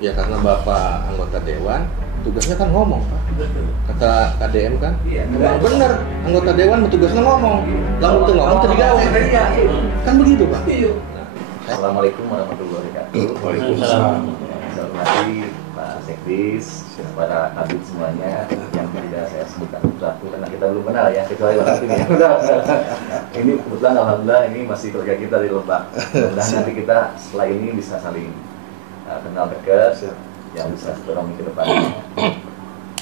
Ya karena Bapak anggota dewan, tugasnya kan ngomong, Pak. Kata KDM kan, memang benar anggota dewan tugasnya ngomong. Lalu itu ngomong terdigawe. Kan begitu, Pak. Assalamualaikum warahmatullahi wabarakatuh. Waalaikumsalam. Saya hormati Pak Sekdis, para kabit semuanya yang tidak saya sebutkan satu karena kita belum kenal ya, kecuali Pak Hakim ya. Ini kebetulan alhamdulillah ini masih keluarga kita di Lebak. Dan nanti kita setelah ini bisa saling kenal dekat, yang bisa ekonomi ke depan.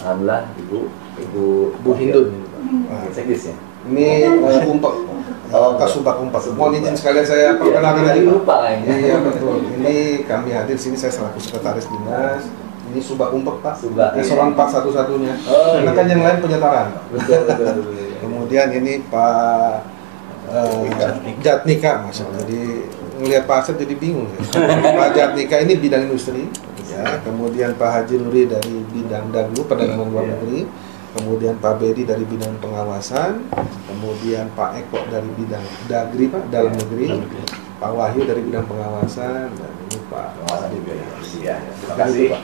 Alhamdulillah Ibu Hindun. Sekdis ya. Ini Umpek, Kasubag Umpek. Mohon izin sekalian saya perkenalkan aja. Lupa kayaknya. Iya betul. Ini kami hadir sini, saya selaku sekretaris dinas. Ini Subag Umpek, Pak. Subag, Eselon 4 satu-satunya. Oh, Karena kan yang lain penyetaraan. Betul. Kemudian ini Pak Jatnika, Mas. Jadi ngelihat Pak Asep jadi bingung. Pak Jatnika ini bidang industri. Ya. Kemudian Pak Haji Nuri dari bidang Daglu, perdagangan luar negeri. Kemudian Pak Bedi dari bidang pengawasan, kemudian Pak Eko dari bidang Dagri, Pak, dalam negeri, Pak Wahyu dari bidang pengawasan, dan ini Pak Pengawasan juga ya. Ya, terima Begitu, kasih. Pak.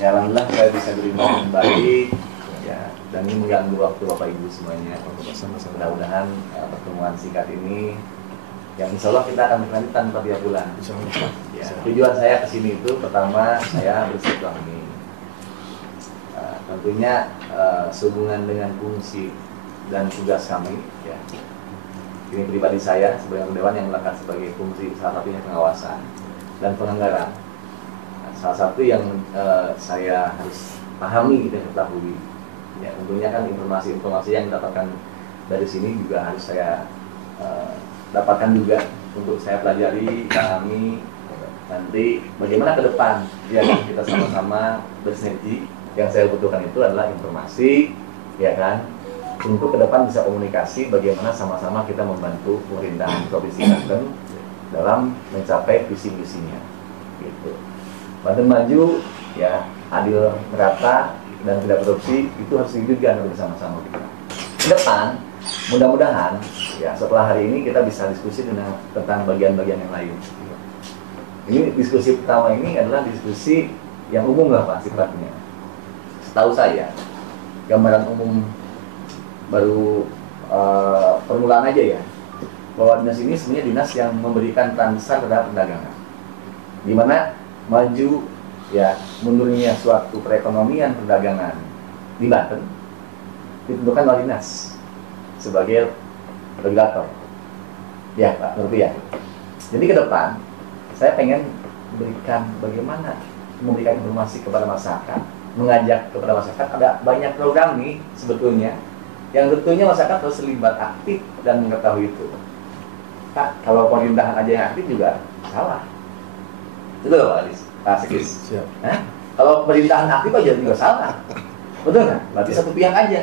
Ya, alhamdulillah saya bisa berimbang kembali ya, dan ini mengganggu waktu Bapak Ibu semuanya. Sama-sama. Mudah-mudahan pertemuan singkat ini yang insya Allah kita akan berlanjutan pada tiap bulan. Ya, tujuan saya ke sini itu pertama saya bersilaturahmi. Tentunya sehubungan dengan fungsi dan tugas kami ya. Ini pribadi saya sebagai dewan yang melekat sebagai fungsi salah satunya pengawasan dan penganggaran. Nah, salah satu yang saya harus pahami dan ketahui ya, tentunya kan informasi-informasi yang didapatkan dari sini juga harus saya dapatkan juga untuk saya pelajari, pahami nanti bagaimana ke depan ya, kita sama-sama bersinergi. Yang saya butuhkan itu adalah informasi, ya kan, untuk ke depan bisa komunikasi bagaimana sama-sama kita membantu pemerintahan Provinsi Banten dalam mencapai visi-misinya, gitu. Banten maju, ya, adil, merata, dan tidak korupsi itu harus diwujudkan bersama-sama kita. Ke depan, mudah-mudahan, ya, setelah hari ini kita bisa diskusi tentang bagian-bagian yang lain. Ini diskusi pertama ini adalah diskusi yang umum lah Pak sifatnya. Tahu saya, gambaran umum baru permulaan aja ya, bahwa dinas ini sebenarnya dinas yang memberikan peran besar terhadap perdagangan, dimana maju ya mundurnya suatu perekonomian perdagangan di Banten ditentukan oleh dinas sebagai regulator, ya Pak Nurbi ya. Jadi ke depan saya pengen memberikan informasi kepada masyarakat, mengajak kepada masyarakat. Ada banyak program nih sebetulnya yang tentunya masyarakat harus terlibat aktif dan mengetahui itu. Pak, kalau pemerintahan aja yang aktif juga salah. Betul Pak Sekis? Siap. Kalau pemerintahan aktif aja juga salah. Betul nggak? Berarti satu pihak aja.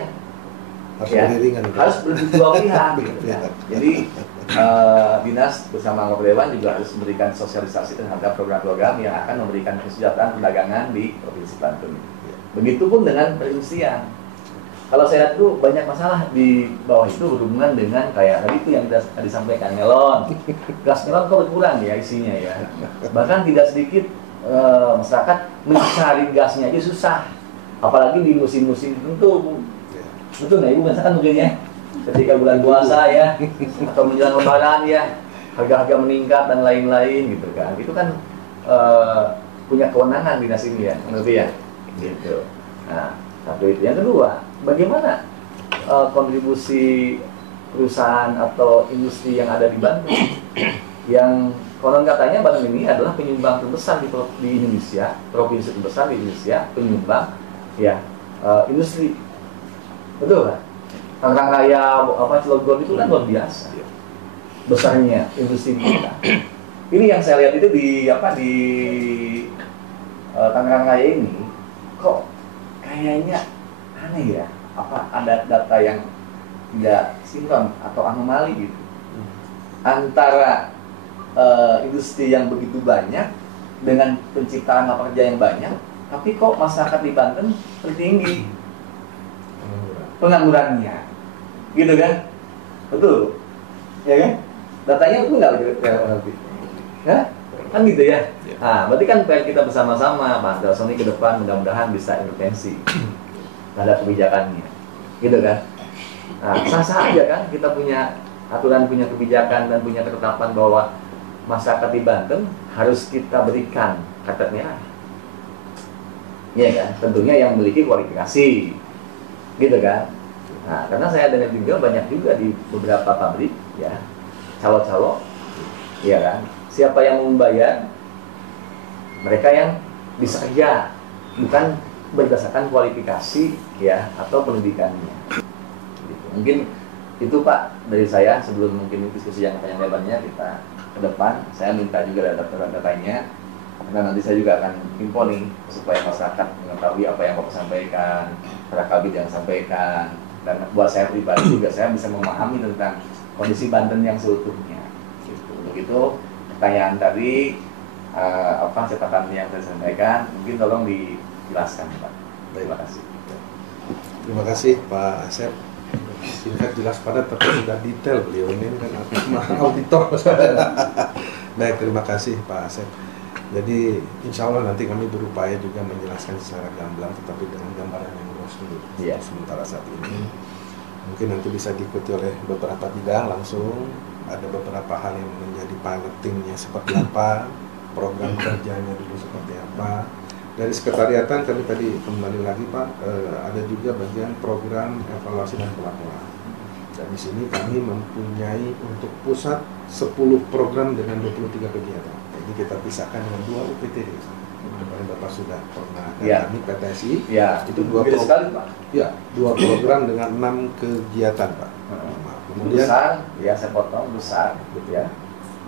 Harus Ya, beriringan. harus berdua pihak gitu, ya. Jadi dinas bersama anggota dewan juga harus memberikan sosialisasi terhadap program-program yang akan memberikan kesejahteraan perdagangan di Provinsi Banten. Begitupun dengan perindustrian. Kalau saya lihat tuh banyak masalah di bawah itu berhubungan dengan kayak tadi itu yang disampaikan melon, gas melon kok berkurang ya isinya ya. Bahkan tidak sedikit masyarakat mencari gasnya aja susah, apalagi di musim-musim tertentu. Betul nggak Ibu merasakan mungkin ya? Ketika bulan puasa ya, atau menjelang Lebaran ya, harga-harga meningkat dan lain-lain gitu kan. Itu kan punya kewenangan dinas ini ya, ngerti ya? Gitu. Nah, satu itu. Yang kedua, bagaimana kontribusi perusahaan atau industri yang ada di Banten yang konon katanya Banten ini adalah penyumbang terbesar di Indonesia, provinsi terbesar di Indonesia, penyumbang ya industri. Betul kan? Tangerang Raya, Cilegon itu kan luar biasa besarnya industri kita. Ini yang saya lihat itu di Tangerang Raya ini kok kayaknya aneh ya, apa ada data yang tidak sinkron atau anomali gitu antara industri yang begitu banyak dengan penciptaan lapangan kerja yang banyak, tapi kok masyarakat di Banten tertinggi penganggurannya, gitu kan? Betul, ya kan? Datanya betul nggak? Ya? Kan gitu ya. Ya. Nah, berarti kan PR kita bersama-sama, Pak Dalsoni ke depan mudah-mudahan bisa intervensi terhadap kebijakannya, gitu kan? Nah, sah-sah aja kan kita punya aturan, punya kebijakan dan punya ketetapan bahwa masyarakat di Banten harus kita berikan kartu merah, ya kan? Tentunya yang memiliki kualifikasi, gitu kan? Nah, karena saya dengar juga banyak juga di beberapa pabrik, ya, calo-calo, ya kan? Siapa yang membayar? Mereka yang bisa kerja, bukan berdasarkan kualifikasi, ya, atau pendidikannya. Gitu. Mungkin itu Pak dari saya, sebelum mungkin diskusi yang panjang lebarnya kita ke depan, saya minta juga data-datanya, karena nanti saya juga akan info nih supaya masyarakat mengetahui apa yang Bapak sampaikan, para kabit yang sampaikan, dan buat saya pribadi juga saya bisa memahami tentang kondisi Banten yang seutuhnya. Gitu. Untuk itu pertanyaan tadi apa catatan yang saya sampaikan mungkin tolong dijelaskan Pak. Terima kasih. Terima kasih Pak Asep. Singkat, jelas, padat, tapi sudah detail beliau ini kan auditor. Baik, terima kasih Pak Asep. Jadi insya Allah nanti kami berupaya juga menjelaskan secara gamblang, tetapi dengan gambaran yang luas dulu. Iya. Sementara saat ini mungkin nanti bisa diikuti oleh beberapa bidang langsung. Ada beberapa hal yang menjadi pilotingnya seperti apa, program kerjanya dulu seperti apa. Dari sekretariatan kami tadi kembali lagi Pak, ada juga bagian program evaluasi dan pelaporan. Dan di sini kami mempunyai untuk pusat 10 program dengan 23 kegiatan. Jadi kita pisahkan dengan 2 UPTD. Kemarin Bapak sudah pernah Ya. kami PTSI. Ya, Itu 2 beda sekali Pak. Ya, 2 program dengan 6 kegiatan Pak. Kemudian Besar, ya saya potong besar, gitu ya.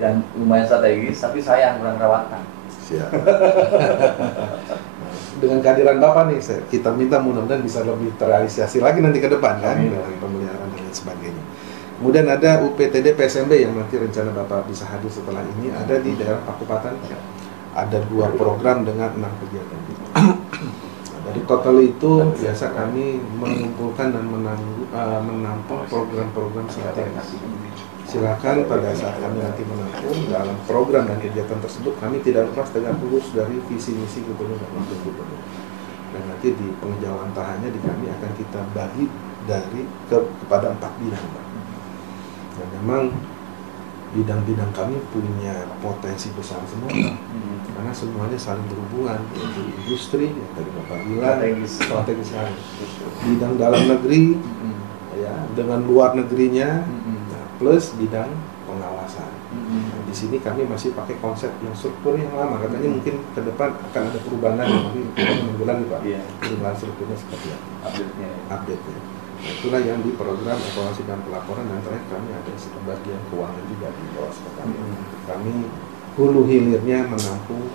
Dan lumayan strategis, tapi sayang kurang rawatan. siap. Dengan kehadiran Bapak nih, kita minta mudah-mudahan bisa lebih terrealisasi lagi nanti ke depan kan, Amin. dengan pemeliharaan dan lain sebagainya. Kemudian ada UPTD PSMB yang nanti rencana Bapak bisa hadir setelah ini, ada di daerah Pakupatan. Ada 2 program dengan 6 kegiatan. Dari total itu biasa kami mengumpulkan dan menampung program-program strategis. Silakan pada saat kami nanti menampung dalam program dan kegiatan tersebut, kami tidak lepas dengan urus dari visi misi gubernur dan wakil gubernur. Dan nanti di pengejawantahannya di kami akan kita bagi kepada 4 bidang, Pak. Dan memang bidang-bidang kami punya potensi besar semua, karena semuanya saling berhubungan, yaitu industri yang tadi Bapak bilang strategis sekali, bidang dalam negeri, ya, dengan luar negerinya, plus bidang pengawasan. Nah, di sini kami masih pakai konsep yang struktur yang lama, katanya mungkin ke depan akan ada perubahan lagi, tapi kita menunggu lagi Pak, perubahan strukturnya seperti apa, update-nya. Itulah yang di program evaluasi dan pelaporan, dan terakhir kami ada bagian keuangan juga di bawah sekretariat. Kami hulu hilirnya menampung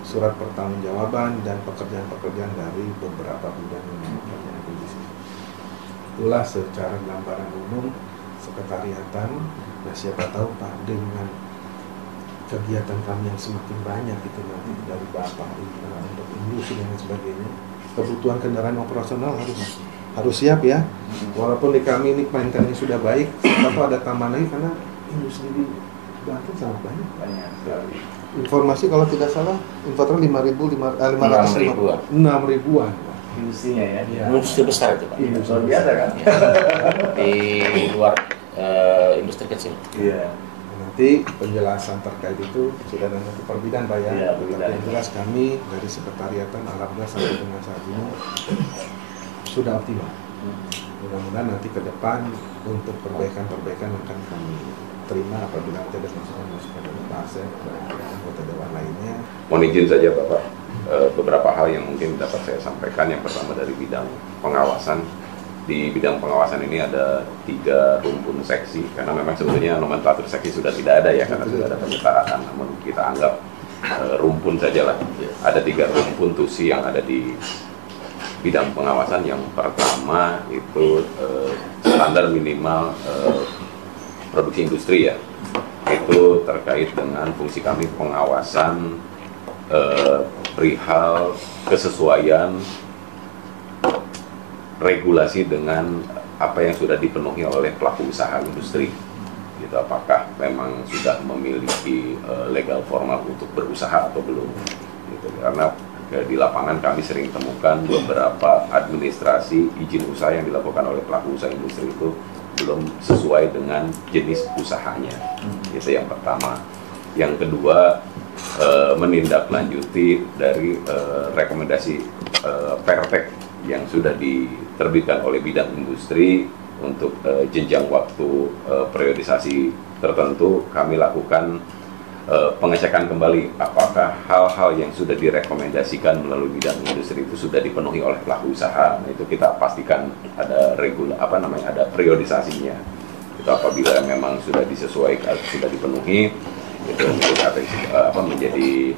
surat pertanggungjawaban dan pekerjaan-pekerjaan dari beberapa bidang yang ada di sini. Itulah secara gambaran umum sekretariatan. Nah, siapa tahu Pak, dengan kegiatan kami yang semakin banyak itu nanti dari Bapak untuk industri dan sebagainya, kebutuhan kendaraan operasional harus siap ya. Walaupun di kami ini maintenance sudah baik, atau ada tambahan lagi karena industri di Banten sangat banyak. Informasi kalau tidak salah, Infotra 6.000-an. Industrinya ya. Industri besar itu Pak. Luar biasa kan? Di luar industri kecil. Iya. Nanti penjelasan terkait itu sudah nanti per bidang Pak ya. Iya, per Tapi bidang. yang jelas kami dari sekretariatan alhamdulillah sampai dengan saat ini sudah optimal. Mudah-mudahan nanti ke depan untuk perbaikan-perbaikan akan kami terima apabila nanti ada masukan-masukan dari Pak Asep dan anggota dewan lainnya. Mohon izin saja Bapak, beberapa hal yang mungkin dapat saya sampaikan. Yang pertama dari bidang pengawasan. Di bidang pengawasan ini ada 3 rumpun seksi, karena memang sebetulnya nomenklatur seksi sudah tidak ada ya, karena sudah ada penyetaraan, namun kita anggap rumpun saja lah. Ada 3 rumpun tusi yang ada di bidang pengawasan. Yang pertama itu standar minimal produksi industri ya, itu terkait dengan fungsi kami pengawasan perihal kesesuaian regulasi dengan apa yang sudah dipenuhi oleh pelaku usaha industri. Itu apakah memang sudah memiliki legal formal untuk berusaha atau belum? Gitu. Karena di lapangan kami sering temukan beberapa administrasi izin usaha yang dilakukan oleh pelaku usaha industri itu belum sesuai dengan jenis usahanya. Itu yang pertama. Yang kedua, menindaklanjuti dari rekomendasi Pertek yang sudah diterbitkan oleh bidang industri untuk jenjang waktu periodisasi tertentu. Kami lakukan pengecekan kembali apakah hal-hal yang sudah direkomendasikan melalui bidang industri itu sudah dipenuhi oleh pelaku usaha. Nah, itu kita pastikan ada ada periodisasinya. Itu apabila memang sudah disesuaikan, sudah dipenuhi, itu menjadi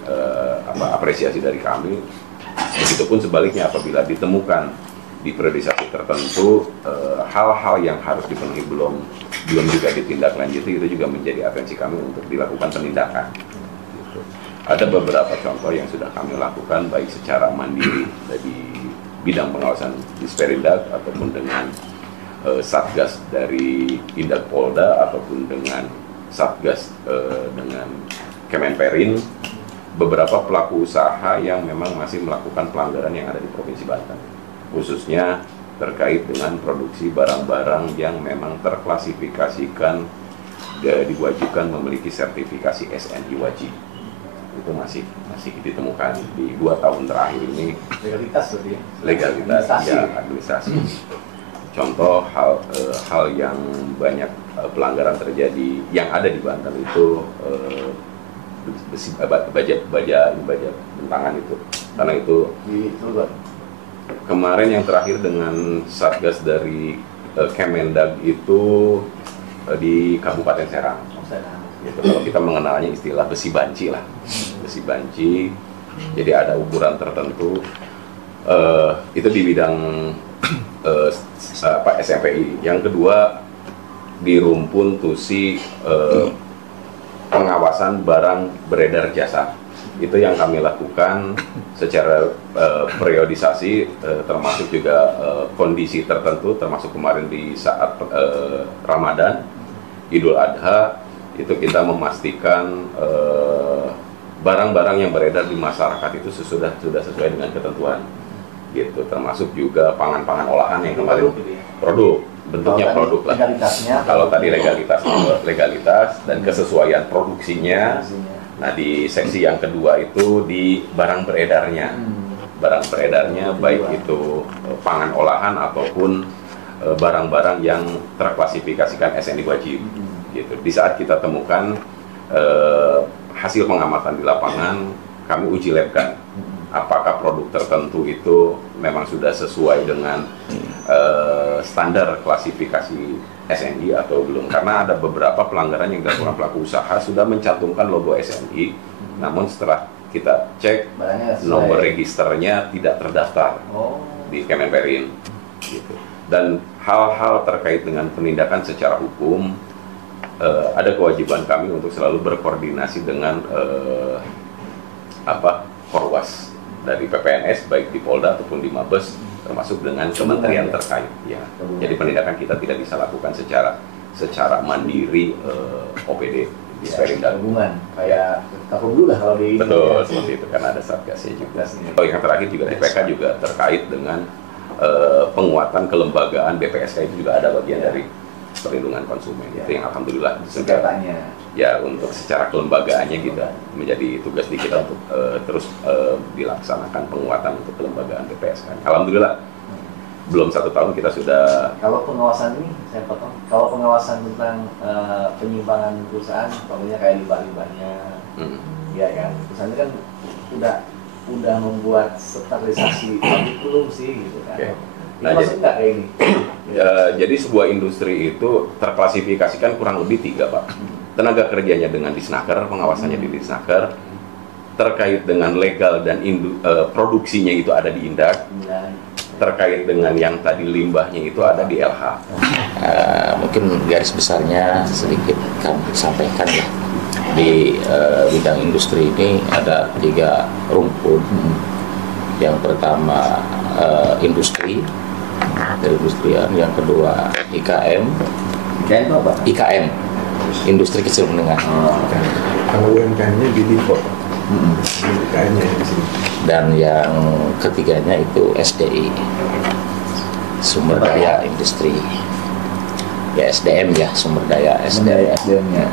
apresiasi dari kami. Begitupun sebaliknya apabila ditemukan di periodisasi tertentu hal-hal yang harus dipenuhi belum juga ditindaklanjuti, itu juga menjadi atensi kami untuk dilakukan penindakan. Gitu. Ada beberapa contoh yang sudah kami lakukan baik secara mandiri dari bidang pengawasan Disperindak ataupun dengan satgas dari Indak Polda ataupun dengan satgas dengan Kemenperin. Beberapa pelaku usaha yang memang masih melakukan pelanggaran yang ada di Provinsi Banten, khususnya terkait dengan produksi barang-barang yang memang terklasifikasikan diwajibkan memiliki sertifikasi SNI wajib. Itu masih ditemukan di 2 tahun terakhir ini. Legalitas ya, administrasi. Contoh hal yang banyak pelanggaran terjadi yang ada di Banten itu baja bentangan itu, karena itu kemarin yang terakhir dengan satgas dari Kemendag itu di Kabupaten Serang. Gitu, kalau kita mengenalnya istilah besi banci lah, besi banci. Jadi ada ukuran tertentu. Itu di bidang SMPI. Yang kedua di Rumpun Tusi pengawasan barang beredar jasa. Itu yang kami lakukan secara periodisasi, termasuk juga kondisi tertentu, termasuk kemarin di saat Ramadan, Idul Adha, itu kita memastikan barang-barang yang beredar di masyarakat itu sudah sesuai dengan ketentuan, gitu. Termasuk juga pangan-pangan olahan yang kemarin produk. Bentuknya produk lah. Kalau tadi legalitas dan kesesuaian produksinya. Nah, di seksi yang kedua itu di barang beredarnya. Barang beredarnya baik itu pangan olahan ataupun barang-barang yang terklasifikasikan SNI wajib. Gitu. Di saat kita temukan hasil pengamatan di lapangan, kami uji labkan apakah produk tertentu itu memang sudah sesuai dengan standar klasifikasi SNI atau belum. Karena ada beberapa pelanggaran yang dilakukan pelaku usaha sudah mencantumkan logo SNI, namun setelah kita cek nomor registernya tidak terdaftar di Kemenperin. Gitu. Dan hal-hal terkait dengan penindakan secara hukum, ada kewajiban kami untuk selalu berkoordinasi dengan Korwas dari PPNS baik di Polda ataupun di Mabes, termasuk dengan kementerian terkait. Ya. Jadi penindakan kita tidak bisa lakukan secara mandiri OPD di Disperindak. Hubungan kayak dulu lah kalau di betul seperti itu, karena ada satgasnya juga. Oh, yang terakhir juga TPK juga terkait dengan penguatan kelembagaan BPSK, itu juga ada bagian dari perlindungan konsumen. Itu yang alhamdulillah ya untuk secara kelembagaannya kita menjadi tugas di kita untuk terus dilaksanakan penguatan untuk kelembagaan BPSK. Alhamdulillah belum 1 tahun kita sudah. Kalau pengawasan ini saya potong, kalau pengawasan tentang penyimpangan perusahaan, contohnya kayak limbah-limbahnya, ya kan, perusahaan kan udah membuat standarisasi belum sih gitu kan. Okay. Nah, maksud nggak kayak ini? Jadi sebuah industri itu terklasifikasikan kurang lebih 3, Pak. Tenaga kerjanya dengan Disnaker, pengawasannya di Disnaker, terkait dengan legal dan produksinya itu ada di Indak, terkait dengan yang tadi limbahnya itu ada di LH. Mungkin garis besarnya sedikit kami sampaikan ya. Di bidang industri ini ada 3 rumpun. Yang pertama industri, dari industrian, yang kedua IKM. IKM itu apa? IKM, industri kecil menengah. Kalau UMKM-nya Bidinpol, UMKM-nya di sini. Dan yang ketiganya itu SDI, sumber daya industri. Ya SDM ya, sumber daya SDM-nya.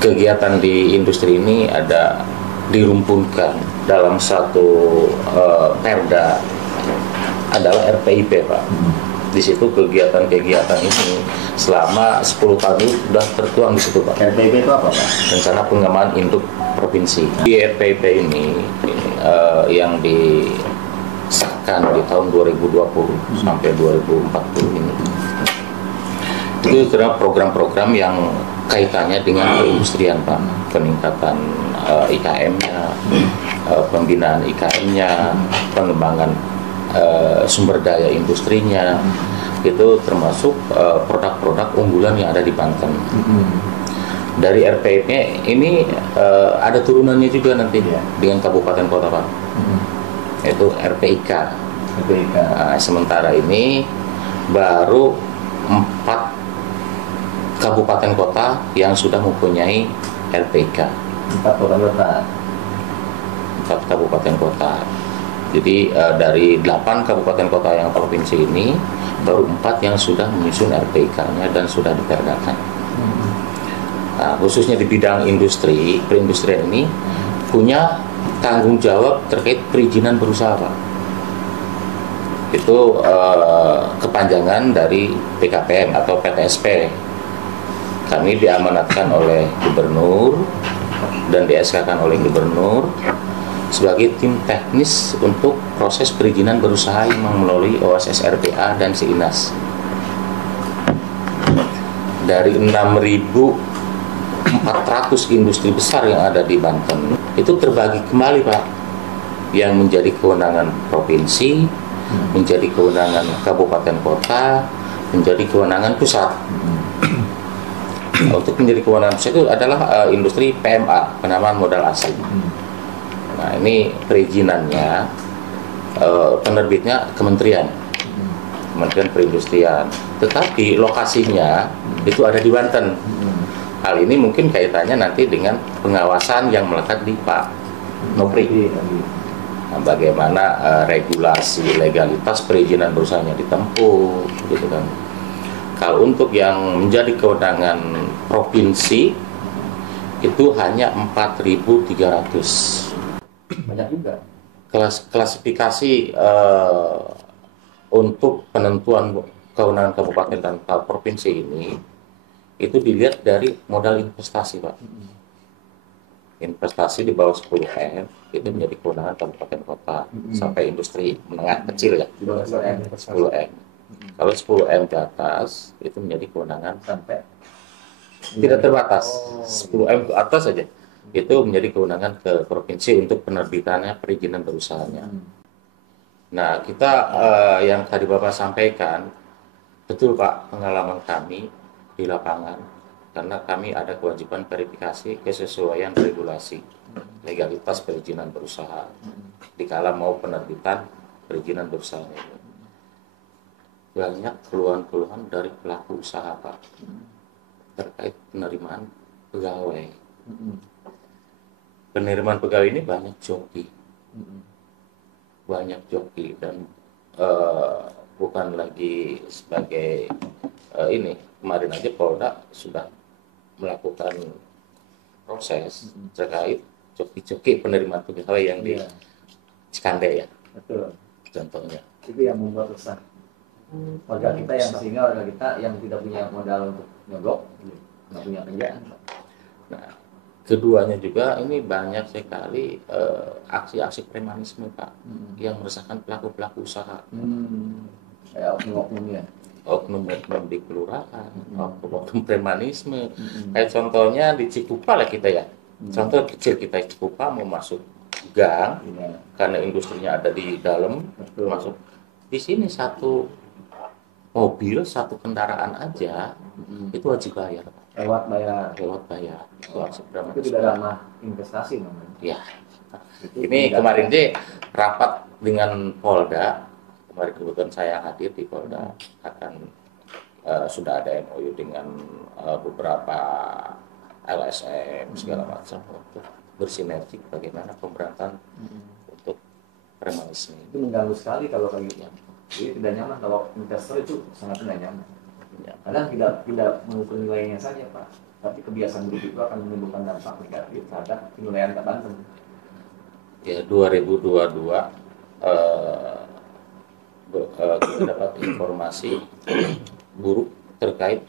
Kegiatan di industri ini ada dirumpunkan dalam satu perda adalah RPIP, Pak. Di situ kegiatan-kegiatan ini selama 10 tahun itu sudah tertuang di situ, Pak. RPIP itu apa, Pak? Rencana Pengembangan Induk Provinsi. Di RPIP ini yang disahkan di tahun 2020 sampai 2040 ini, itu adalah program-program yang kaitannya dengan perindustrian, Pak. Peningkatan IKM-nya, pembinaan IKM-nya, pengembangan sumber daya industrinya, itu termasuk produk-produk unggulan yang ada di Banten. Dari RPIP ini ada turunannya juga nanti dengan kabupaten kota, Pak. Itu RPIK. Sementara ini baru 4 kabupaten kota yang sudah mempunyai RPIK. 4 kabupaten kota. Jadi dari 8 kabupaten kota yang provinsi ini, baru 4 yang sudah menyusun RPIK-nya dan sudah diperdakan. Nah, khususnya di bidang industri, perindustrian ini punya tanggung jawab terkait perizinan berusaha, Pak. Itu kepanjangan dari PKPM atau PTSP. Kami diamanatkan oleh gubernur dan di-SK-kan oleh gubernur sebagai tim teknis untuk proses perizinan berusaha yang melalui OSS RPA dan SINAS. Dari 6.400 industri besar yang ada di Banten, itu terbagi kembali, Pak, yang menjadi kewenangan provinsi, menjadi kewenangan kabupaten kota, menjadi kewenangan pusat. Untuk menjadi kewenangan pusat itu adalah industri PMA, penanaman modal asing. Nah, ini perizinannya penerbitnya Kementerian Perindustrian, tetapi lokasinya itu ada di Banten. Hal ini mungkin kaitannya nanti dengan pengawasan yang melekat di Pak Nopri. Nah, bagaimana regulasi legalitas perizinan berusahanya ditempuh, gitu kan. Kalau untuk yang menjadi kewenangan provinsi itu hanya 4.300. Banyak juga. Klasifikasi untuk penentuan kewenangan kabupaten dan provinsi ini itu dilihat dari modal investasi, Pak. Investasi di bawah 10 M itu menjadi kewenangan kabupaten kota sampai industri menengah kecil ya, Di bawah 10 M. 10 M. Kalau 10 M ke atas itu menjadi kewenangan Sampai tidak terbatas. 10 M ke atas saja itu menjadi kewenangan ke provinsi untuk penerbitannya perizinan berusahanya. Nah, kita yang tadi Bapak sampaikan, betul Pak, pengalaman kami di lapangan, karena kami ada kewajiban verifikasi kesesuaian regulasi legalitas perizinan berusaha dikala mau penerbitan perizinan berusahanya. Banyak keluhan-keluhan dari pelaku usaha, Pak, terkait penerimaan pegawai. Penerimaan pegawai ini banyak joki, dan bukan lagi sebagai ini. Kemarin aja Polda sudah melakukan proses terkait joki-joki penerimaan pegawai yang di Cikande ya. Betul. Contohnya. Itu yang membuat resah warga kita, yang sehingga warga kita yang tidak punya modal untuk nyogok, nggak punya kerjaan. Nah, keduanya juga ini banyak sekali aksi-aksi premanisme, Pak, yang meresahkan pelaku-pelaku usaha. Kayak oknum-oknumnya. Oknum-oknum di kelurahan, oknum premanisme. Kayak contohnya di Cikupa lah kita ya. Contoh kecil kita di Cikupa mau masuk gang, karena industrinya ada di dalam. Betul. Masuk di sini satu mobil, satu kendaraan aja itu wajib bayar, Pak. Lewat bayar. Itu aksi premanisme. Itu tidak ramah investasi namanya. Ya. Ini kemarin deh rapat dengan Polda. Kemarin kebetulan saya hadir di Polda, akan sudah ada MOU dengan beberapa LSM segala macam untuk bersinergi bagaimana pemberantasan untuk premanisme. Itu mengganggu sekali kalau kayak gitu. Jadi tidak nyaman kalau investor itu sangat tidak nyaman. Ya. Kadang tidak mengukur nilainya saja Pak, tapi kebiasaan buruk itu akan menimbulkan dampak negatif terhadap penilaian Kak Banten. Ya 2022 kita dapat informasi buruk terkait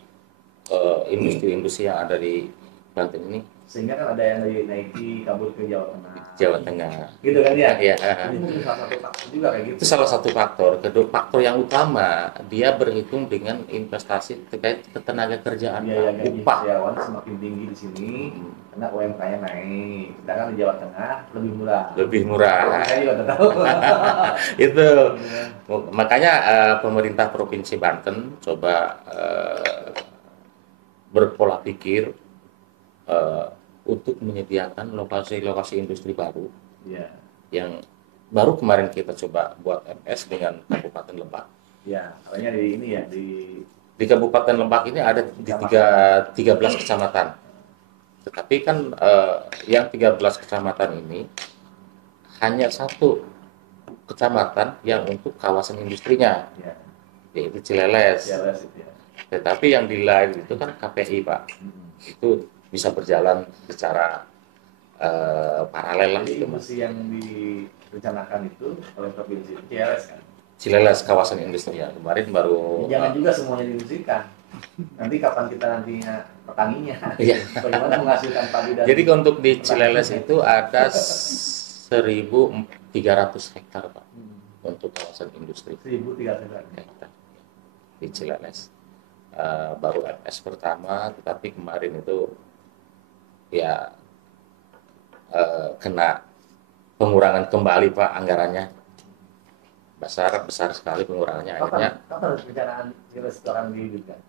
industri-industri yang ada di Banten ini, Sehingga kan ada yang dari Nike kabur ke Jawa Tengah. Jawa Tengah. Gitu kan ya? Ya, Ini mungkin salah satu faktor juga kayak gitu. itu salah satu faktor. Kedua faktor yang utama, dia berhitung dengan investasi terkait ketenaga kerjaan, Biaya gaji upah. karyawan semakin tinggi di sini karena UMK-nya naik. Sedangkan di Jawa Tengah lebih murah. Lebih murah. Saya juga tidak tahu. Itu makanya pemerintah Provinsi Banten coba berpola pikir untuk menyediakan lokasi-lokasi industri baru Iya. yang baru kemarin kita coba buat MS dengan Kabupaten Lebak. Ya, awalnya di ini ya Di Kabupaten Lebak ini ada di 13 kecamatan. Tetapi kan yang 13 kecamatan ini hanya satu kecamatan yang untuk kawasan industrinya, ya. yaitu Cileles. Ya, itu ya. Tetapi yang di lain itu kan KPI, Pak. Itu bisa berjalan secara paralel lah Jadi gitu, Mas. industri yang direncanakan itu oleh provinsi itu CLS kan. Cileles kawasan industri ya. Kemarin baru Jangan juga semuanya diindustrikan. Nanti kapan kita nantinya petaninya? Iya. Bagaimana menghasilkan padi dan Jadi untuk di Cileles itu ada 1.300 hektar, Pak, untuk kawasan industri 1.300 hektar di Cileles. Baru MS pertama, tetapi kemarin itu ya kena pengurangan kembali, Pak, anggarannya besar sekali pengurangannya. Akhirnya kapan perencanaan CLS itu akan dihidupkan?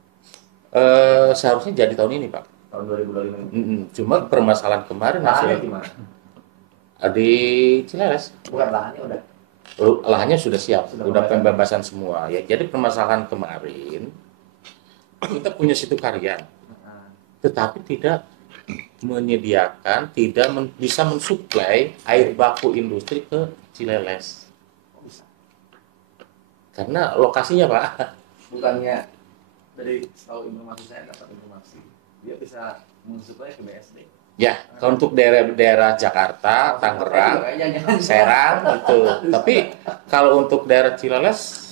seharusnya jadi tahun ini, Pak. Tahun 2025 ini. Cuma permasalahan kemarin Lahannya hasil gimana? di Cileles Bukan lahannya udah. lahannya sudah siap, Sudah udah pembebasan. pembebasan semua. Ya, jadi permasalahan kemarin kita punya situ karya, tetapi tidak menyediakan, tidak bisa mensuplai air baku industri ke Cileles. Karena lokasinya, Pak. Bukannya dari setahu informasi saya dapat informasi dia bisa mensuplai ke BSD. Ya, kalau untuk daerah Jakarta, Tangerang, Serang itu. Tapi kalau untuk daerah Cileles,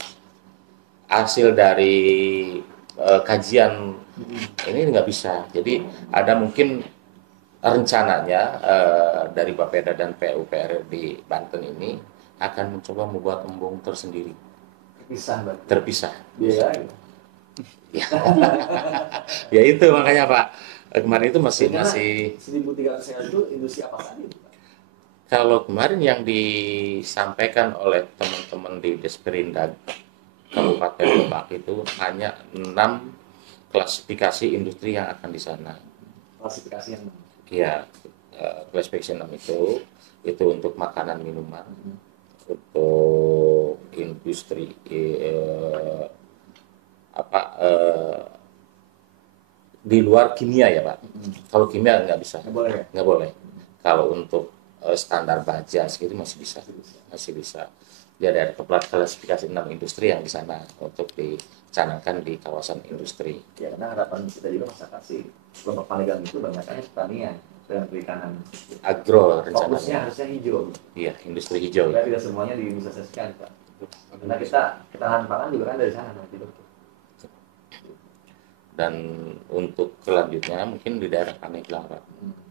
hasil dari kajian ini nggak bisa. Jadi ada mungkin rencananya dari Bapeda dan PUPR di Banten ini akan mencoba membuat embung tersendiri, terpisah. Biaya. Ya, ya itu makanya, Pak. Kemarin itu masih 1.300 hektar itu industri apa saja itu, Pak? kalau kemarin yang disampaikan oleh teman-teman di Desperindag Kabupaten Lebak itu hanya 6 klasifikasi industri yang akan di sana. Klasifikasi yang Ya, klasifikasi 6 itu untuk makanan minuman, untuk industri di luar kimia ya, Pak. Kalau kimia nggak bisa, nggak boleh ya? nggak boleh. Kalau untuk standar baja segitu masih bisa. Dia ada klasifikasi 6 industri yang di sana untuk dicanangkan di kawasan industri. Ya, karena harapan kita juga masyarakat sih kelompok Panigan itu banyaknya pertanian dan perikanan. Agro Fokusnya rencananya. harusnya hijau. Iya, industri hijau. Supaya tidak semuanya diindustrialisasikan, Pak. Karena kita ketahanan pangan juga kan dari sana nanti, Pak. Dan untuk kelanjutnya mungkin di daerah Pandeglang, Pak.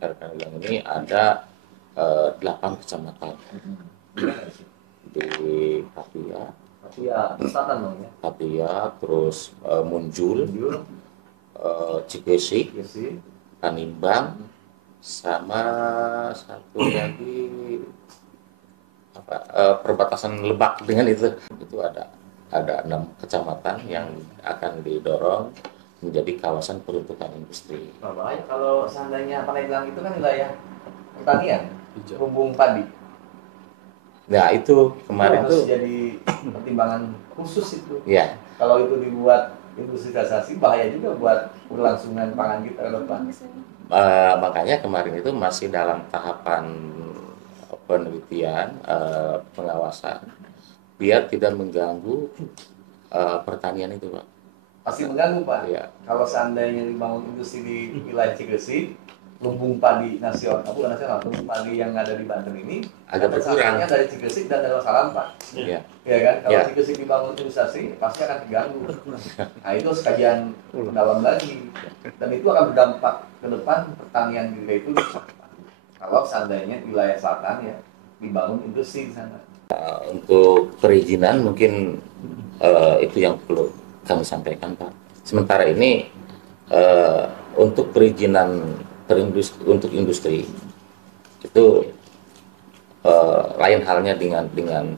Daerah Pandeglang ini ada 8 kecamatan di Papia, Tapi ya selatan dong ya. Papia, terus Munjul, Tunjur, Cikesik, Gresik, Tanimbang, sama satu lagi perbatasan Lebak dengan itu ada 6 kecamatan yang akan didorong menjadi kawasan peruntukan industri. Nah, bahaya kalau seandainya Pandeglang itu kan wilayah pertanian, lumbung padi. Nah itu kemarin Itu harus tuh jadi pertimbangan khusus itu. ya Kalau itu dibuat industrialisasi bahaya juga buat kelangsungan pangan kita ke depan. Makanya kemarin itu masih dalam tahapan penelitian, pengawasan, biar tidak mengganggu pertanian itu, Pak. Pasti mengganggu, Pak. Iya. Kalau seandainya dibangun industri di wilayah Cigesi, lumbung padi nasional, bukan nasional, lumbung padi yang ada di Banten ini Agak berkurang. dasarnya dari Cigesi dan dari Masalah, Pak. Iya. Ya kan? Kalau Ya. Cigesi dibangun industri, pasti akan terganggu. Nah, itu harus kajian mendalam lagi. Dan itu akan berdampak ke depan pertanian kita itu rusak, Pak. Kalau seandainya di wilayah selatan ya dibangun industri di sana. Untuk perizinan mungkin itu yang perlu kami sampaikan, Pak. Sementara ini untuk perizinan untuk industri itu lain halnya dengan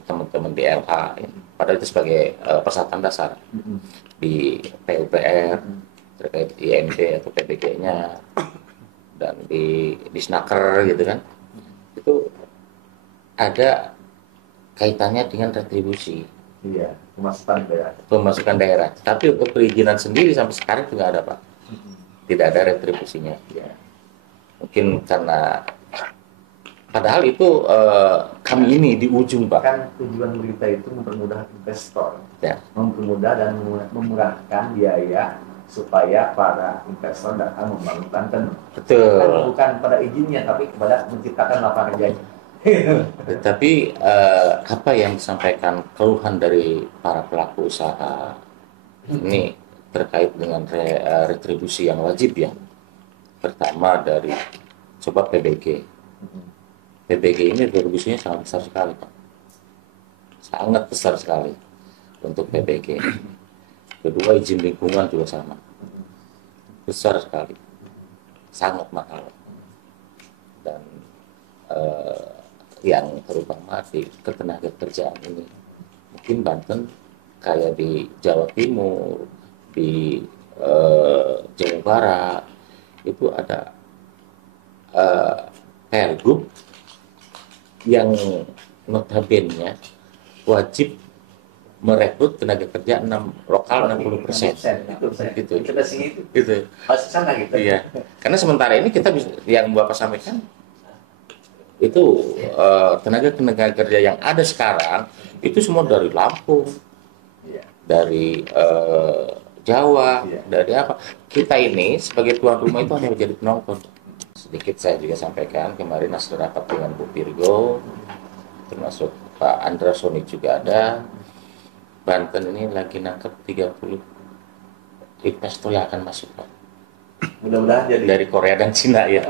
teman-teman di LH, ya. Padahal itu sebagai persyaratan dasar di PUPR terkait IMB atau PBG-nya dan di Snaker gitu kan, itu ada kaitannya dengan retribusi Iya, pemasukan daerah. pemasukan daerah. Tapi untuk perizinan sendiri sampai sekarang juga ada, Pak. Tidak ada retribusinya. Ya. Mungkin karena padahal itu kami ini di ujung, Pak. Kan tujuan berita itu mempermudah investor, Ya. mempermudah dan memurahkan biaya supaya para investor datang membangun Banten. Betul. Kan bukan pada izinnya, tapi kepada menciptakan lapangan kerjanya. Tetapi apa yang disampaikan keluhan dari para pelaku usaha ini terkait dengan retribusi yang wajib ya. Pertama dari coba PBG. PBG ini retribusinya sangat besar sekali, Pak. Sangat besar sekali untuk PBG. Kedua, izin lingkungan juga sama. Besar sekali. Sangat mahal. Dan yang terutama di ketenaga kerjaan ini mungkin Banten kayak di Jawa Timur, di Jawa Barat itu ada pergub yang notabene wajib merekrut tenaga kerja lokal 60%. Gitu. Kita sih itu. Gitu. Harus sana gitu. Iya. Karena sementara ini kita bisa, yang Bapak sampaikan itu tenaga kerja yang ada sekarang itu semua dari Lampung, Iya. dari Jawa, Iya. dari apa? Kita ini sebagai tuan rumah itu hanya menjadi penonton. Sedikit saya juga sampaikan kemarin hasil rapat dengan Bu Virgo, termasuk Pak Andra Soni juga ada. Banten ini lagi nangkep 30 investor yang akan masuk, Pak. Mudah-mudahan jadi. Dari Korea dan Cina ya.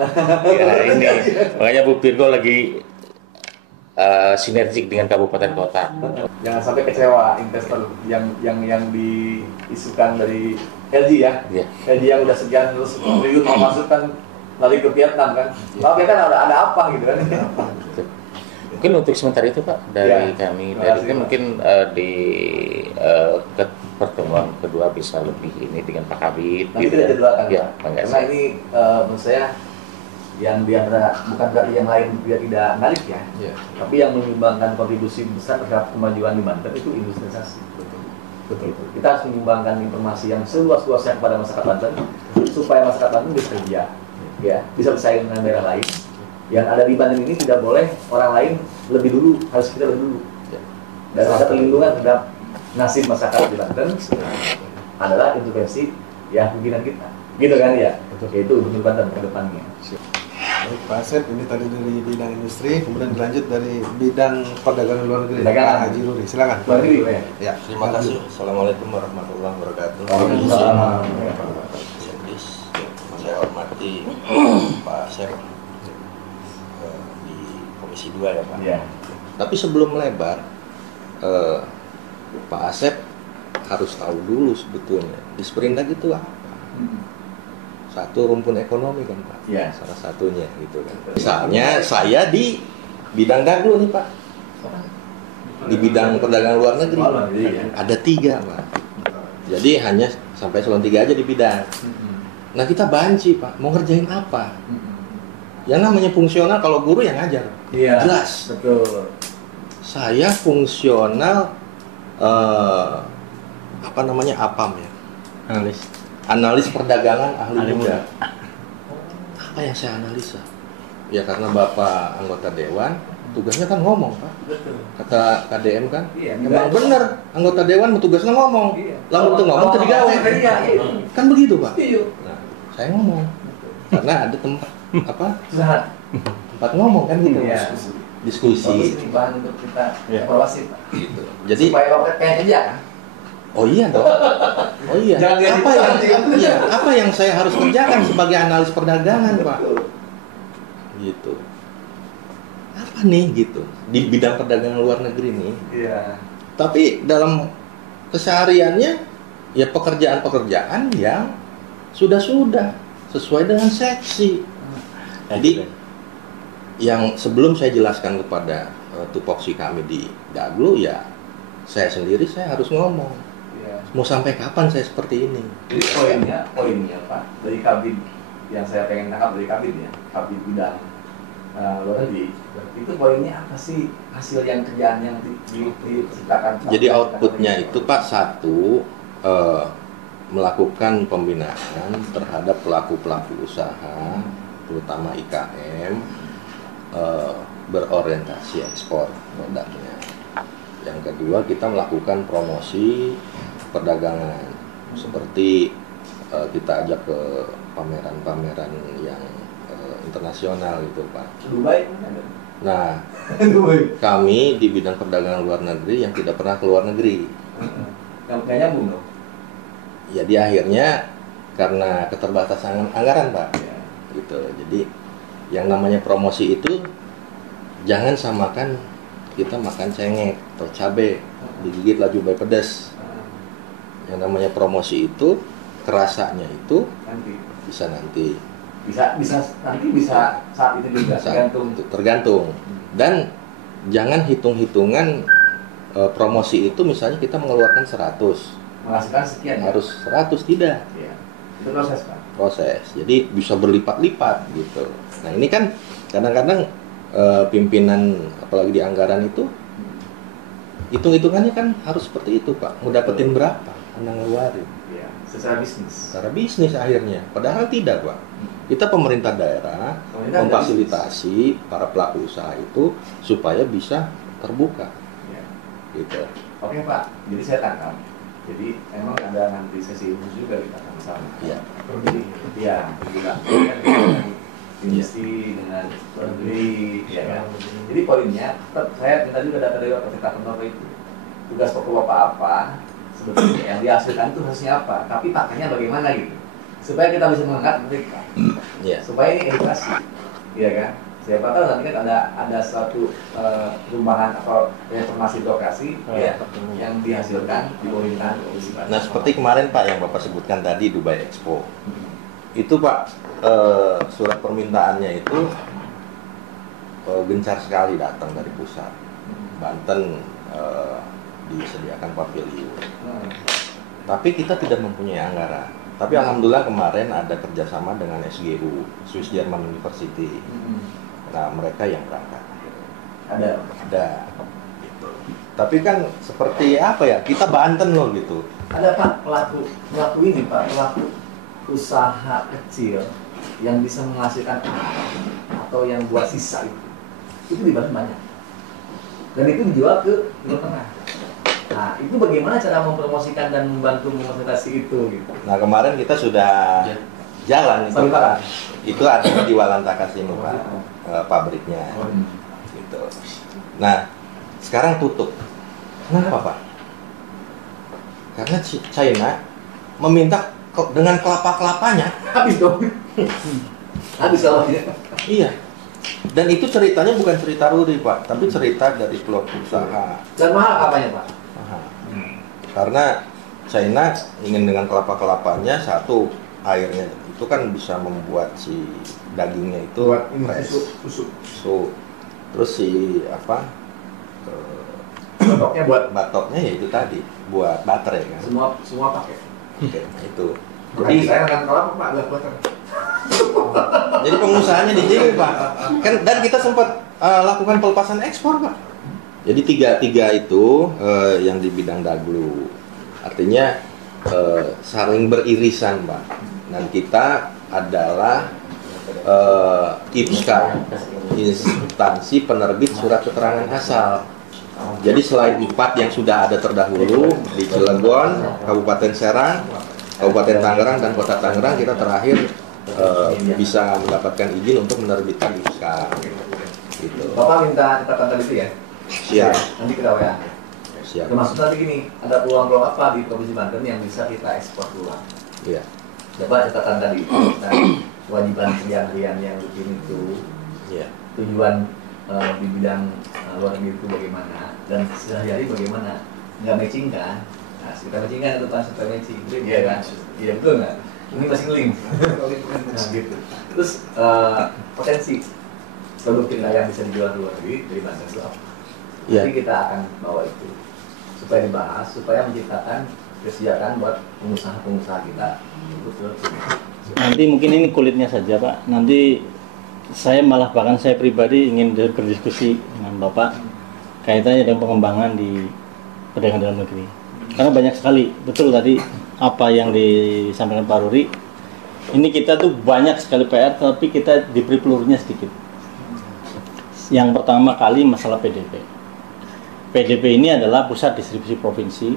Ya ini makanya Bu Virgo lagi sinergik dengan kabupaten kota. Jangan sampai kecewa investor yang diisukan dari LG ya. Iya. LG yang udah sekian triliun mau masuk kan lari ke Vietnam kan. Kalau kita ada apa gitu kan. Mungkin untuk sementara itu Pak dari Ya. kami Terima dari kasih, itu Pak. mungkin di pertemuan kedua bisa lebih ini dengan Pak Kabid. Nanti kita jadwalkan Ya, Pak. Karena ini menurut saya yang di antara bukan berarti yang lain dia tidak menarik ya. Iya. Tapi yang menyumbangkan kontribusi besar terhadap kemajuan di Banten itu industrialisasi. Betul. Kita harus menyumbangkan informasi yang seluas-luasnya kepada masyarakat Banten supaya masyarakat Banten bisa kerja, ya, bisa bersaing dengan daerah lain. Yang ada di Banten ini tidak boleh orang lain lebih dulu, harus kita lebih dulu. Dan ada perlindungan terhadap nasib masyarakat di Banten adalah intervensi yang pimpinan kita, gitu kan ya? Yaitu untuk Banten ke depannya. Baik, Pak Asep, ini tadi dari bidang industri, kemudian dilanjut dari bidang perdagangan luar negeri. Perdagangan. Pak Haji Ruri, silakan. Luar negeri, Pak ya? Ya, Terima kasih. Assalamualaikum warahmatullahi wabarakatuh. Waalaikumsalam. Saya hormati Pak Asep di Komisi 2 ya Pak. Iya. Tapi sebelum melebar, Pak Asep harus tahu dulu sebetulnya di Sprindag itu apa. Satu rumpun ekonomi kan Pak, Iya. salah satunya gitu kan. Misalnya saya di bidang daglu nih Pak, di bidang perdagangan luar negeri Luar negeri, ya. ada 3 Pak. Jadi hanya sampai eselon 3 aja di bidang. Nah kita banci Pak, mau ngerjain apa? Yang namanya fungsional kalau guru yang ngajar, Iya. jelas. Betul. Saya fungsional apa namanya APAM ya, Analis perdagangan ahli muda. Apa yang saya analisa? Ya karena Bapak anggota dewan, tugasnya kan ngomong, Pak. Kata KDM kan, memang benar anggota dewan tugasnya ngomong. Lalu itu ngomong tadi gawe. Kan begitu, Pak. Nah, saya ngomong. Karena ada tempat tempat ngomong kan gitu. Diskusi. Ini bahan untuk kita evaluasi, Pak. Gitu. Jadi supaya Bapak kayak kerja kan? oh iya dong. Oh iya. Apa yang saya harus kerjakan sebagai analis perdagangan, Pak? Gitu. Apa nih gitu di bidang perdagangan luar negeri nih? Iya. Tapi dalam kesehariannya ya pekerjaan-pekerjaan yang sudah sesuai dengan seksi. Jadi yang sebelum saya jelaskan kepada tupoksi kami di Daglu ya saya harus ngomong. Mau sampai kapan saya seperti ini? Jadi poinnya Pak, dari kabin yang saya pengen tangkap dari kabin ya, kabin bidang luar negeri, itu poinnya apa sih hasil yang kerjaan yang diciptakan? Jadi outputnya itu Pak, satu melakukan pembinaan terhadap pelaku-pelaku usaha, terutama IKM, berorientasi ekspor produknya. Yang kedua kita melakukan promosi perdagangan seperti kita ajak ke pameran-pameran yang internasional gitu Pak. Dubai. Nah, kami di bidang perdagangan luar negeri yang tidak pernah ke luar negeri. Yang nggak nyambung dong? Ya di akhirnya karena keterbatasan anggaran Pak. Ya. Gitu. Jadi yang namanya promosi itu jangan samakan kita makan cengek atau cabai digigit laju bayi pedas. Yang namanya promosi itu kerasanya itu nanti bisa saat itu juga tergantung. Dan jangan hitung-hitungan promosi itu misalnya kita mengeluarkan 100 menghasilkan sekian harus 100 tidak. Ya. Itu proses Pak. Proses. Jadi bisa berlipat-lipat gitu. Nah, ini kan kadang-kadang pimpinan apalagi di anggaran itu hitung-hitungannya kan harus seperti itu Pak. Mau dapetin berapa? Anda ngeluarin. Ya, secara bisnis. Secara bisnis akhirnya. Padahal tidak Pak. Kita pemerintah daerah memfasilitasi para pelaku usaha itu supaya bisa terbuka. Ya. Gitu. Oke Pak, jadi saya tangkap. Jadi memang ada nanti sesi khusus juga kita akan sama. Iya. Jadi ya juga industri dengan negeri, ya kan. Jadi poinnya, tetap saya minta juga data dari Bapak Pentoto itu. Tugas pokok Bapak apa, sebetulnya yang dihasilkan itu harusnya apa, tapi pakainya bagaimana gitu. Supaya kita bisa mengangkat mereka. Iya. Supaya ini edukasi, ya kan. Siapa tahu nanti kan ada suatu perubahan atau reformasi birokrasi yang dihasilkan di pemerintahan Komisi. Nah seperti kemarin Pak yang Bapak sebutkan tadi Dubai Expo, itu Pak surat permintaannya itu gencar sekali datang dari pusat. Banten disediakan pavilion, tapi kita tidak mempunyai anggaran. Tapi alhamdulillah kemarin ada kerjasama dengan SGU, Swiss German University. Nah mereka yang berangkat. Ada. Gitu. Tapi kan seperti apa ya? Kita Banten loh gitu. Ada Pak pelaku ini Pak, pelaku usaha kecil yang bisa menghasilkan atau yang buat sisa itu di Banten banyak. Dan itu dijual ke Timur Tengah. Nah itu bagaimana cara mempromosikan dan membantu memfasilitasi itu gitu. Nah kemarin kita sudah jalan itu Pak. Itu ada di Walantaka sini Pak. Pabriknya gitu. Nah sekarang tutup. Kenapa Pak? Karena China meminta dengan kelapa-kelapanya habis dong. Habis salahnya. Iya. Dan itu ceritanya bukan cerita Ruri Pak, tapi cerita dari pelaku usaha. Dan mahal apanya Pak? Mahal. Karena China ingin dengan kelapa-kelapanya satu airnya itu kan bisa membuat si dagingnya itu fresh, susu. Terus si batoknya ya itu tadi buat baterai kan. Semua pakai. Oke, nah itu. Jadi saya akan kelapa Pak, enggak buat. Jadi pengusahanya di sini Pak. Kan dan kita sempat lakukan pelepasan ekspor Pak. Jadi tiga itu yang di bidang Daglu. Artinya saling beririsan, Pak. Dan kita adalah IPSKA, instansi penerbit surat keterangan asal. Jadi selain 4 yang sudah ada terdahulu di Cilegon, Kabupaten Serang, Kabupaten Tangerang, dan Kota Tangerang, kita terakhir bisa mendapatkan izin untuk menerbitkan IPSKA. Gitu. Bapak minta catatan tadi itu ya? Siap. Nanti kita WA. Siap. Termasuk tadi gini, ada peluang-peluang apa di Provinsi Banten yang bisa kita ekspor keluar? Iya. Coba catatan tadi, nah, kewajiban kerjaan yang rutin itu, Iya. tujuan di bidang luar negeri itu bagaimana, dan sehari-hari bagaimana, nggak matching kan? Nah, kita matching kan, itu pas kita matching, iya kan? Iya betul nggak? Ini masih link. Nah, gitu. Terus potensi produk kita yang bisa dijual luar negeri dari Banten itu apa? Iya. Nanti kita akan bawa itu supaya dibahas, supaya menciptakan kesejahteraan buat pengusaha-pengusaha kita. Nanti mungkin ini kulitnya saja Pak. Nanti saya malah bahkan saya pribadi ingin berdiskusi dengan Bapak kaitannya dengan pengembangan di perdagangan dalam negeri. Karena banyak sekali, betul tadi apa yang disampaikan Pak Ruri. Ini kita tuh banyak sekali PR, tapi kita diberi pelurunya sedikit. Yang pertama kali masalah PDP. PDP ini adalah pusat distribusi provinsi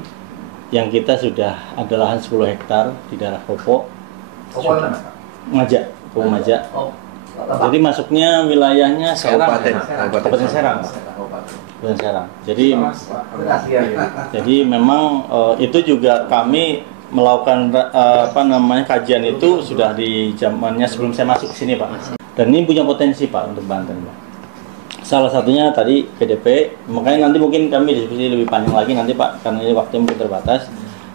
yang kita sudah ada lahan 10 hektar di daerah Kopo. Kopo mana, Pak? Majak, Kopo Majak. Oh, Jadi masuknya wilayahnya Serang, Kabupaten Serang. Kabupaten Serang. Jadi memang itu juga kami melakukan kajian itu sudah di zamannya sebelum saya masuk ke sini Pak. Dan ini punya potensi Pak untuk Banten Pak. Salah satunya tadi PDP, makanya nanti mungkin kami diskusi lebih panjang lagi nanti Pak, karena ini waktu mungkin terbatas.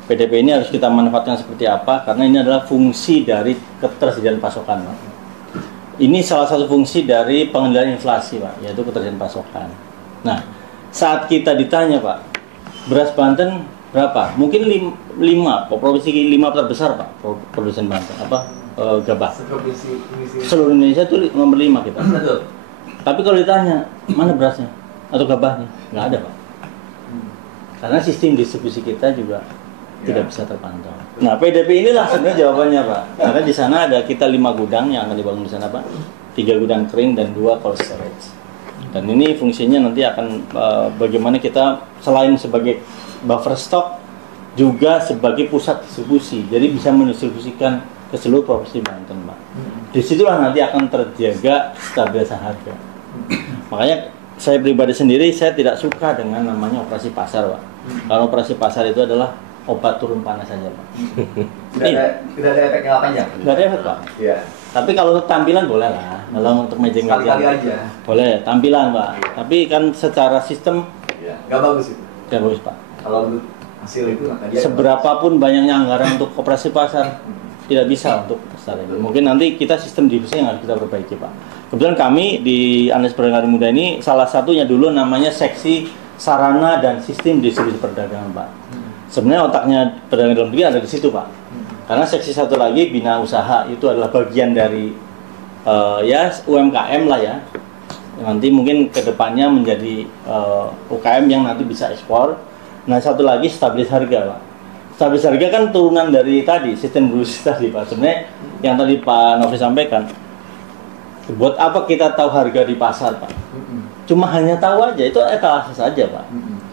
PDP ini harus kita manfaatkan seperti apa, karena ini adalah fungsi dari ketersediaan pasokan Pak. Ini salah satu fungsi dari pengendalian inflasi Pak, yaitu ketersediaan pasokan. Nah, saat kita ditanya Pak, beras Banten berapa? Mungkin 5, provinsi 5 terbesar Pak, produsen Banten, gabah. Seluruh Indonesia itu nomor 5 kita. Betul. Tapi kalau ditanya, mana berasnya atau gabahnya? Nggak ada Pak. Karena sistem distribusi kita juga tidak bisa terpantau. Nah, PDP inilah sebenarnya jawabannya Pak. Karena di sana ada kita 5 gudang yang akan dibangun di sana Pak. 3 gudang kering dan 2 cold storage. Dan ini fungsinya nanti akan bagaimana kita selain sebagai buffer stock juga sebagai pusat distribusi. Jadi bisa mendistribusikan ke seluruh provinsi Banten Pak. Disitulah nanti akan terjaga stabilitas harga. Makanya saya pribadi sendiri saya tidak suka dengan namanya operasi pasar Pak. Kalau operasi pasar itu adalah obat turun panas saja Pak. Tidak ada efek jangka panjang. Tidak ada efek Pak. Iya. Tapi kalau untuk tampilan boleh lah. Kalau untuk mejeng Sekali-kali aja. boleh tampilan Pak. Tapi kan secara sistem Iya. Nggak bagus itu. tidak bagus Pak. Kalau hasil itu maka dia Seberapapun banyaknya anggaran untuk operasi pasar tidak bisa untuk pasar ini. Mungkin nanti kita sistem distribusi yang harus kita perbaiki Pak. Kebetulan kami di Analisis Perdagangan Muda ini salah satunya dulu namanya seksi sarana dan sistem distribusi perdagangan Pak. Sebenarnya otaknya perdagangan dalam negeri ada di situ Pak. Karena seksi satu lagi bina usaha itu adalah bagian dari UMKM lah ya. Nanti mungkin kedepannya menjadi UKM yang nanti bisa ekspor. Nah satu lagi stabilis harga Pak. Stabilis harga kan turunan dari tadi sistem distribusi tadi Pak. Sebenarnya yang tadi Pak Novi sampaikan, buat apa kita tahu harga di pasar Pak? Cuma hanya tahu aja, itu etalase saja Pak.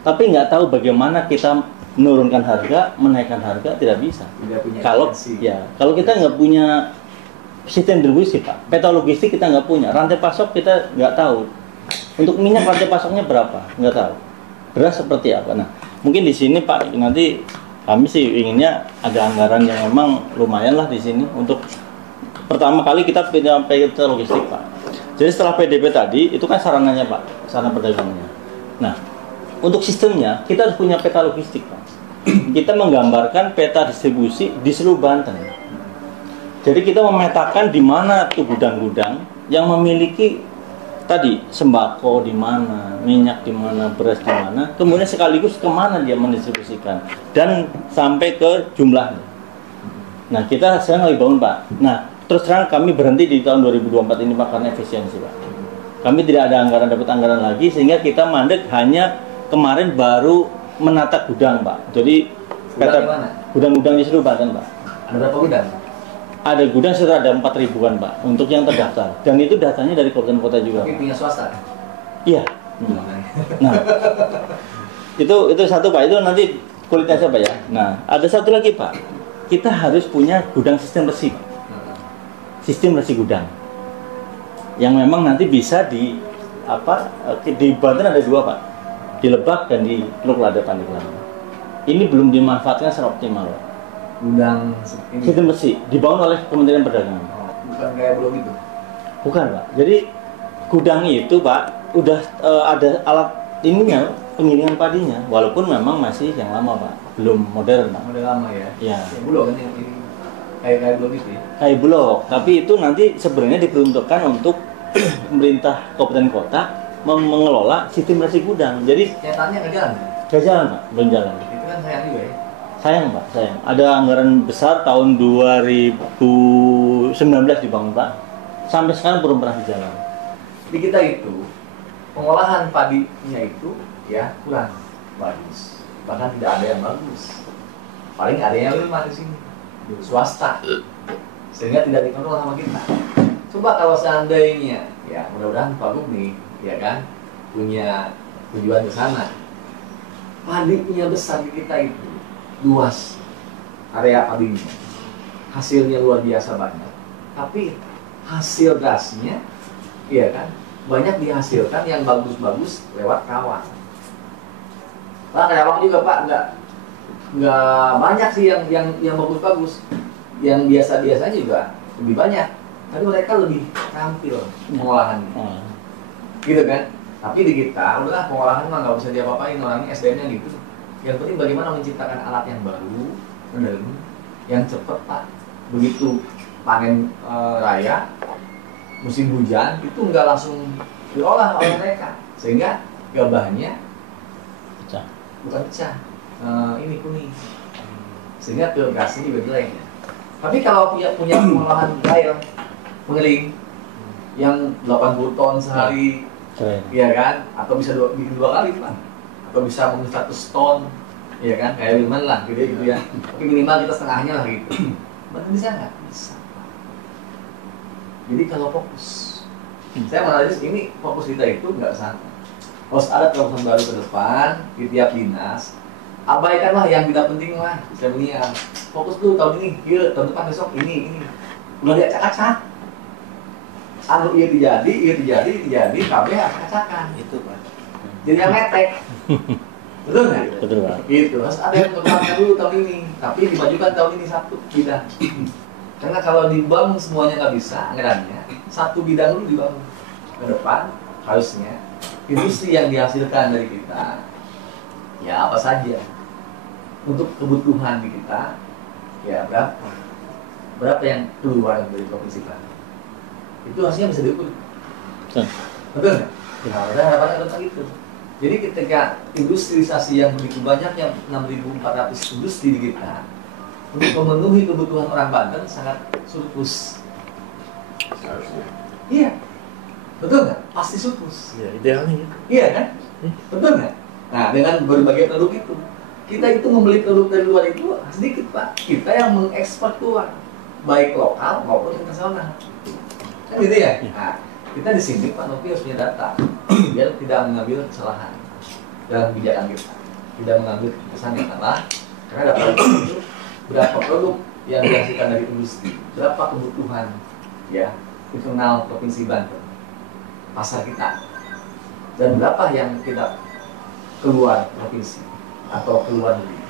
Tapi nggak tahu bagaimana kita menurunkan harga, menaikkan harga, tidak bisa. tidak punya Kalau agensi. kalau kita nggak punya sistem distribusi Pak, peta logistik kita nggak punya, rantai pasok kita nggak tahu. Untuk minyak rantai pasoknya berapa? Nggak tahu. Beras seperti apa? Nah, mungkin di sini Pak nanti kami sih inginnya ada anggaran yang memang lumayan lah di sini untuk pertama kali kita punya peta logistik Pak. Jadi setelah PDP tadi itu kan sarananya Pak, sarana perdagangannya. Nah, untuk sistemnya kita harus punya peta logistik Pak. Kita menggambarkan peta distribusi di seluruh Banten. Jadi kita memetakan di mana tuh gudang-gudang yang memiliki tadi sembako di mana, minyak di mana, beras di mana, kemudian sekaligus kemana dia mendistribusikan dan sampai ke jumlahnya. Nah kita sekarang lagi bangun Pak. Nah terus terang kami berhenti di tahun 2024 ini Pak karena efisiensi Pak. Kami tidak ada anggaran, dapat anggaran lagi sehingga kita mandek hanya kemarin baru menata gudang Pak. Jadi Gudang di mana? gudang-gudang di seluruh Banten, Pak. Ada berapa gudang? Ada gudang sekitar ada 4 ribuan, Pak, untuk yang terdaftar. Dan itu datanya dari kabupaten kota juga. Tapi punya swasta kan? Iya. Nah, itu satu, Pak. Itu nanti kualitasnya, Pak ya. Nah, ada satu lagi, Pak. Kita harus punya gudang sistem resi, Pak. Sistem resi gudang. Yang memang nanti bisa di Banten ada 2, Pak. Di Lebak dan di Teluk Lada Pandeglang. Ini belum dimanfaatkan secara optimal, Pak. Gudang ini. Sistem resi dibangun oleh Kementerian Perdagangan. Bukan kayak belum itu. Bukan, Pak. Jadi gudang itu, Pak, udah ada alat ininya, penggilingan padinya, walaupun memang masih yang lama, Pak, belum modern, Pak. Udah lama ya. Ya. Ya belum kan yang ini kayak belum itu ya. Kayak blok, tapi itu nanti sebenarnya diperuntukkan untuk pemerintah kabupaten kota mengelola sistem resi gudang. Jadi Nyatanya nggak jalan. gak jalan, Pak, belum jalan. Itu kan sayang juga ya. Sayang, Pak, sayang. Ada anggaran besar tahun 2019 dibangun, Pak. Sampai sekarang belum pernah dijalan. Di kita itu pengolahan padinya itu ya kurang bagus, bahkan tidak ada yang bagus. Paling ada yang lemah di sini, swasta, sehingga tidak dikontrol sama kita. Coba kalau seandainya, ya mudah-mudahan Pak Gub nih, ya kan, punya tujuan ke sana. Padinya besar di kita itu, luas area padinya, hasilnya luar biasa banyak, tapi hasil gasnya, iya kan, banyak dihasilkan yang bagus-bagus lewat kawah. Pak, Karawang juga Pak, nggak banyak sih yang bagus-bagus, yang biasa-biasanya juga lebih banyak, tapi mereka lebih terampil pengolahannya, gitu kan? Tapi di kita, udah pengolahan mah nggak bisa diapa-apain, orangnya SDM-nya gitu. Yang penting bagaimana menciptakan alat yang baru, benar, yang cepat, Pak. Begitu panen raya, musim hujan itu nggak langsung diolah oleh mereka, sehingga gabahnya Pecah. bukan pecah, ini kuning, sehingga ke gasnya juga jelek. Tapi kalau punya pengolahan air pengering yang 80 ton sehari, Keren. ya kan, atau bisa bikin 2 kali, Pak, atau bisa mungkin 100 ton, ya kan, kayak Wilman lah, gitu ya. Tapi minimal kita setengahnya lah gitu. Betul bisa nggak? Bisa. Jadi kalau fokus, saya menganalisis ini fokus kita itu nggak sana. Harus ada terobosan baru ke depan di tiap dinas. Abaikanlah yang tidak penting lah, seremonial. Fokus dulu tahun ini, tahun depan besok ini. Udah diacak-acak. Anu iya dijadi, KB acak-acakan. Itu, Pak. Jadi yang metek. Betul nggak? Betul, Pak. Gitu. Harus ada yang berkembangnya dulu tahun ini, tapi dimajukan tahun ini satu bidang. Karena kalau dibangun semuanya nggak bisa, anggarannya satu bidang dulu dibangun. Ke depan harusnya industri yang dihasilkan dari kita, ya apa saja untuk kebutuhan di kita, ya berapa yang keluar dari provinsi Banten. Itu harusnya bisa diukur. Betul nggak? Nah, udah harapannya tentang itu. Jadi ketika industrialisasi yang begitu banyaknya 6.400 industri di kita, untuk memenuhi kebutuhan orang Banten sangat surplus. Seharusnya. Iya, betul nggak? Pasti surplus. Ya, idealnya gitu. Iya kan? Betul nggak? Nah, dengan berbagai produk itu, kita itu membeli produk dari luar itu sedikit, Pak. Kita yang mengekspor keluar, baik lokal maupun internasional. Kan gitu ya? Nah, kita di sini Pak Novi harus punya data biar tidak mengambil kesalahan dalam kebijakan kita, tidak mengambil keputusan yang salah, karena data itu berapa produk yang dihasilkan dari industri, berapa kebutuhan ya internal provinsi Banten, pasar kita, dan berapa yang kita keluar provinsi atau keluar negeri.